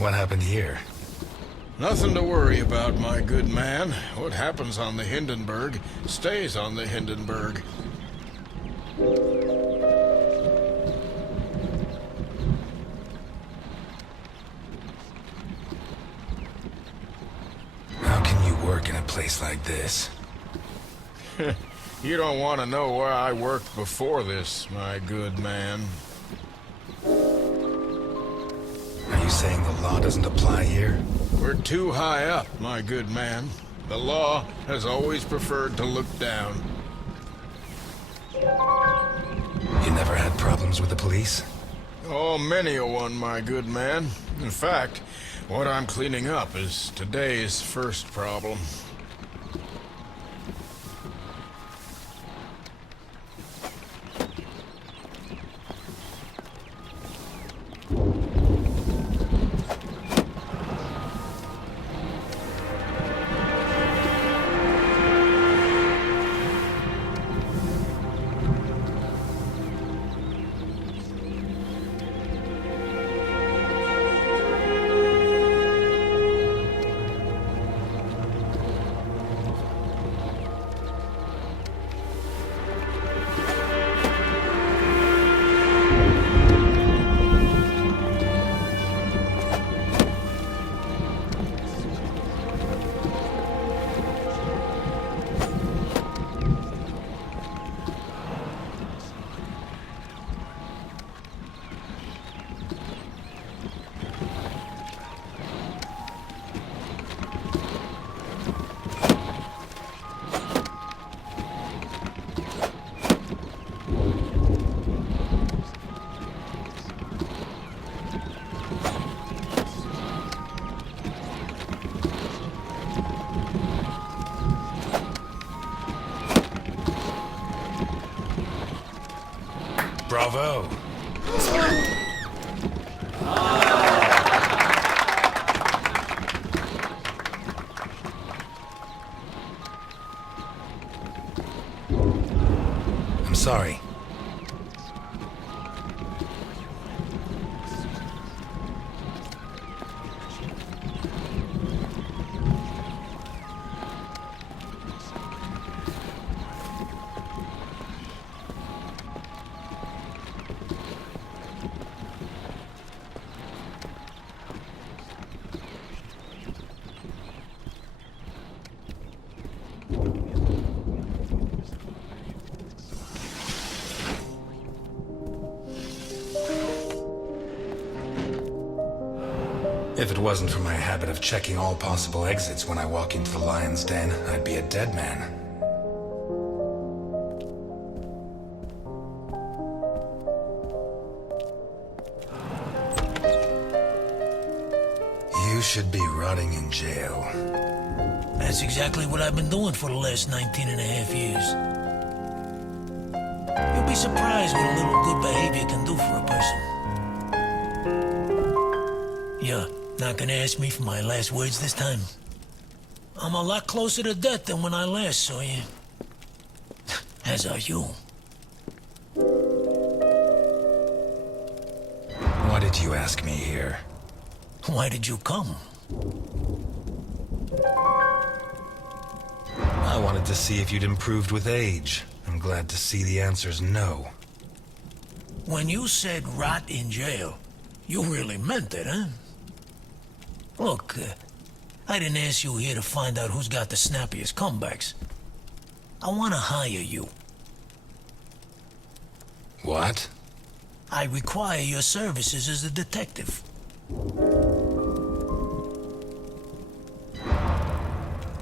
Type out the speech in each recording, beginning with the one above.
What happened here? Nothing to worry about, my good man. What happens on the Hindenburg stays on the Hindenburg. How can you work in a place like this? You don't want to know where I worked before this, my good man. Are you saying the law doesn't apply here? We're too high up, my good man. The law has always preferred to look down. You never had problems with the police? Oh, many a one, my good man. In fact, what I'm cleaning up is today's first problem. Bravo! I'm sorry. If it wasn't for my habit of checking all possible exits when I walk into the lion's den, I'd be a dead man. You should be rotting in jail. That's exactly what I've been doing for the last 19 and a half years. You'll be surprised what a little good behavior can do for a person. Yeah, not gonna ask me for my last words this time. I'm a lot closer to death than when I last saw you. As are you. Why did you ask me here? Why did you come? I wanted to see if you'd improved with age. I'm glad to see the answer's no. When you said rot in jail, you really meant it, huh? Look, I didn't ask you here to find out who's got the snappiest comebacks. I want to hire you. What? I require your services as a detective.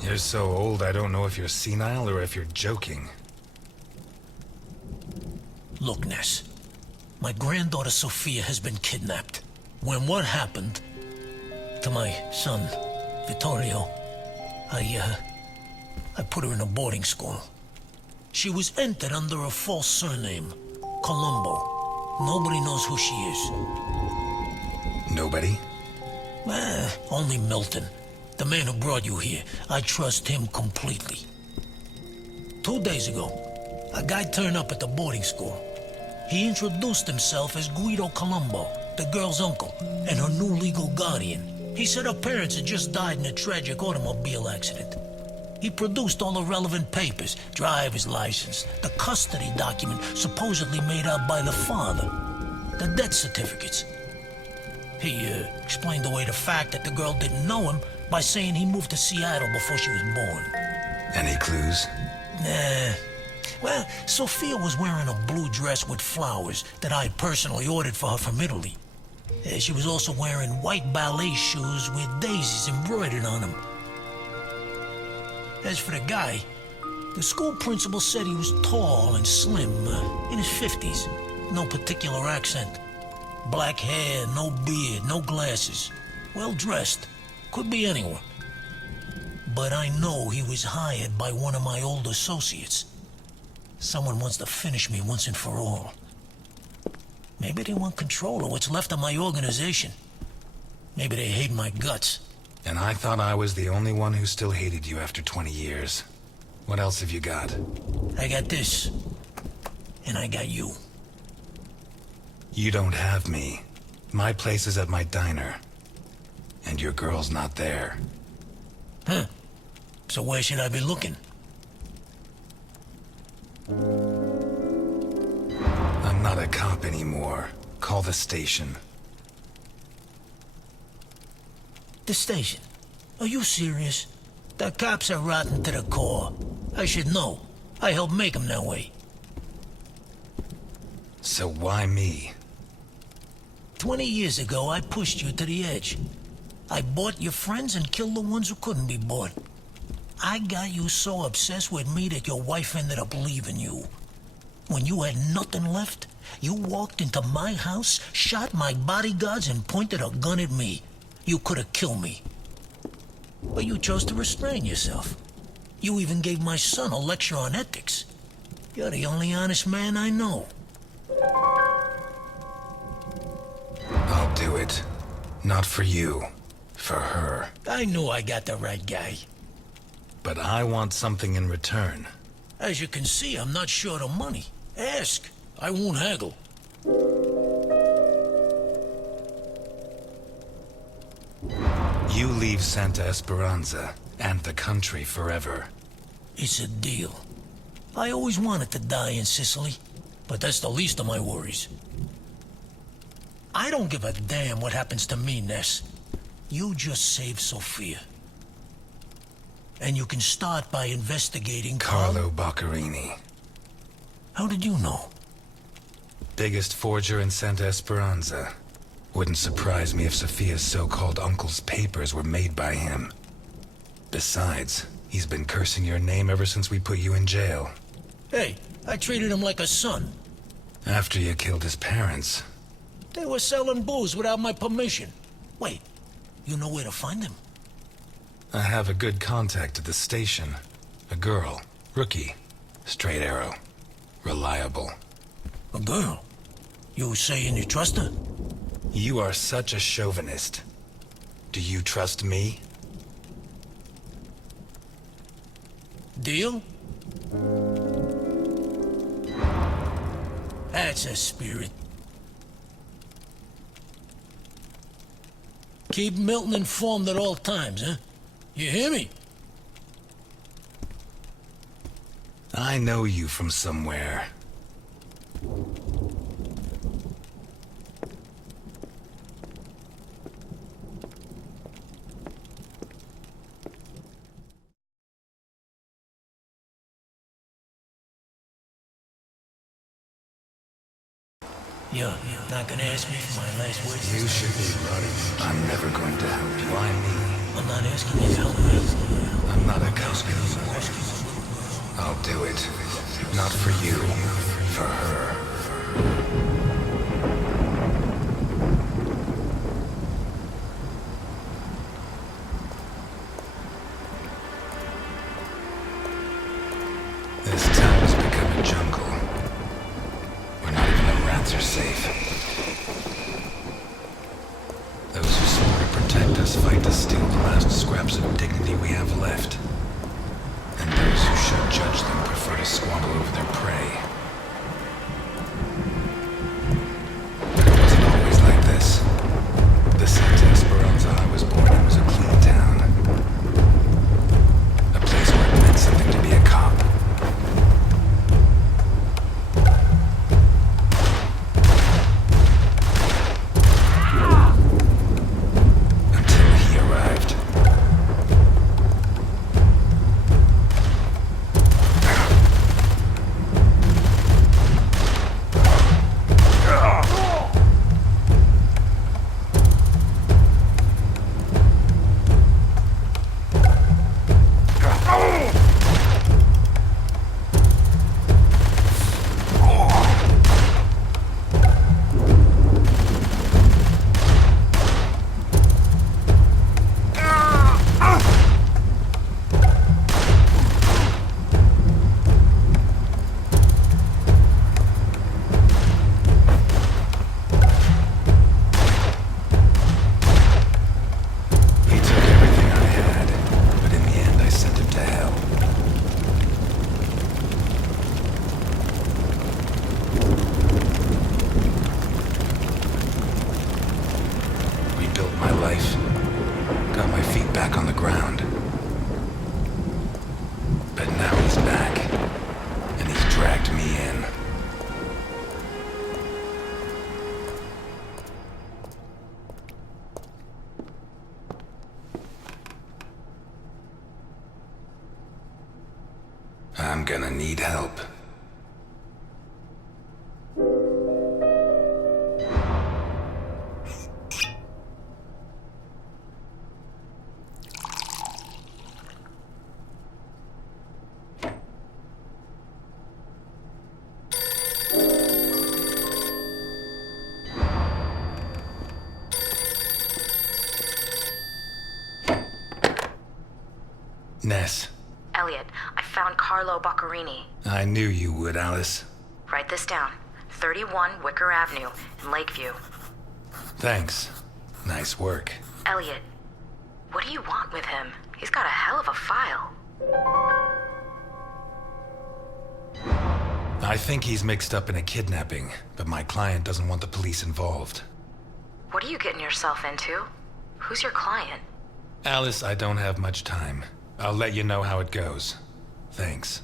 You're so old I don't know if you're senile or if you're joking. Look, Ness. My granddaughter Sophia has been kidnapped. When what happened to my son, Vittorio, I put her in a boarding school. She was entered under a false surname, Colombo. Nobody knows who she is. Nobody? Only Milton, the man who brought you here. I trust him completely. 2 days ago, a guy turned up at the boarding school. He introduced himself as Guido Colombo. the girl's uncle, and her new legal guardian. He said her parents had just died in a tragic automobile accident. He produced all the relevant papers, driver's license, the custody document supposedly made out by the father, the death certificates. He explained away the fact that the girl didn't know him by saying he moved to Seattle before she was born. Any clues? Nah. Well, Sophia was wearing a blue dress with flowers that I personally ordered for her from Italy. She was also wearing white ballet shoes with daisies embroidered on them. As for the guy, the school principal said he was tall and slim, in his 50s. No particular accent. Black hair, no beard, no glasses. Well dressed. Could be anyone. But I know he was hired by one of my old associates. Someone wants to finish me once and for all. Maybe they want control of what's left of my organization. Maybe they hate my guts. And I thought I was the only one who still hated you after 20 years. What else have you got? I got this. And I got you. You don't have me. My place is at my diner. And your girl's not there. Huh. So where should I be looking? I'm not a cop anymore. Call the station. The station? Are you serious? The cops are rotten to the core. I should know. I helped make them that way. So why me? 20 years ago, I pushed you to the edge. I bought your friends and killed the ones who couldn't be bought. I got you so obsessed with me that your wife ended up leaving you. When you had nothing left, you walked into my house, shot my bodyguards, and pointed a gun at me. You could have killed me. But you chose to restrain yourself. You even gave my son a lecture on ethics. You're the only honest man I know. I'll do it. Not for you. For her. I knew I got the right guy. But I want something in return. As you can see, I'm not short of money. Ask. I won't haggle. You leave Santa Esperanza and the country forever. It's a deal. I always wanted to die in Sicily, but that's the least of my worries. I don't give a damn what happens to me, Ness. You just save Sophia. And you can start by investigating Carlo Boccarini. How did you know? Biggest forger in Santa Esperanza. Wouldn't surprise me if Sophia's so-called uncle's papers were made by him. Besides, he's been cursing your name ever since we put you in jail. Hey, I treated him like a son. After you killed his parents. They were selling booze without my permission. Wait, you know where to find them? I have a good contact at the station. A girl. Rookie. Straight arrow. Reliable. A girl? You saying you trust her? You are such a chauvinist. Do you trust me? Deal? That's a spirit. Keep Milton informed at all times, huh? You hear me? I know you from somewhere. You're not gonna ask me for my last words? You should be running. I'm never going to help you. Why me? I'm not asking you to help me. I'm not a cop anymore. I'll do it. Not for you. For her. This town has become a jungle. Where not even the rats are safe. Those who swore to protect us fight to steal the last scraps of dignity we have left. And those who should judge them prefer to squabble over their prey. But it wasn't always like this. life. Got my feet back on the ground. But now he's back, and he's dragged me in. I'm gonna need help. Ness. Elliot, I found Carlo Boccarini. I knew you would, Alice. Write this down. 31 Wicker Avenue in Lakeview. Thanks. Nice work. Elliot, what do you want with him? He's got a hell of a file. I think he's mixed up in a kidnapping, but my client doesn't want the police involved. What are you getting yourself into? Who's your client? Alice, I don't have much time. I'll let you know how it goes. Thanks.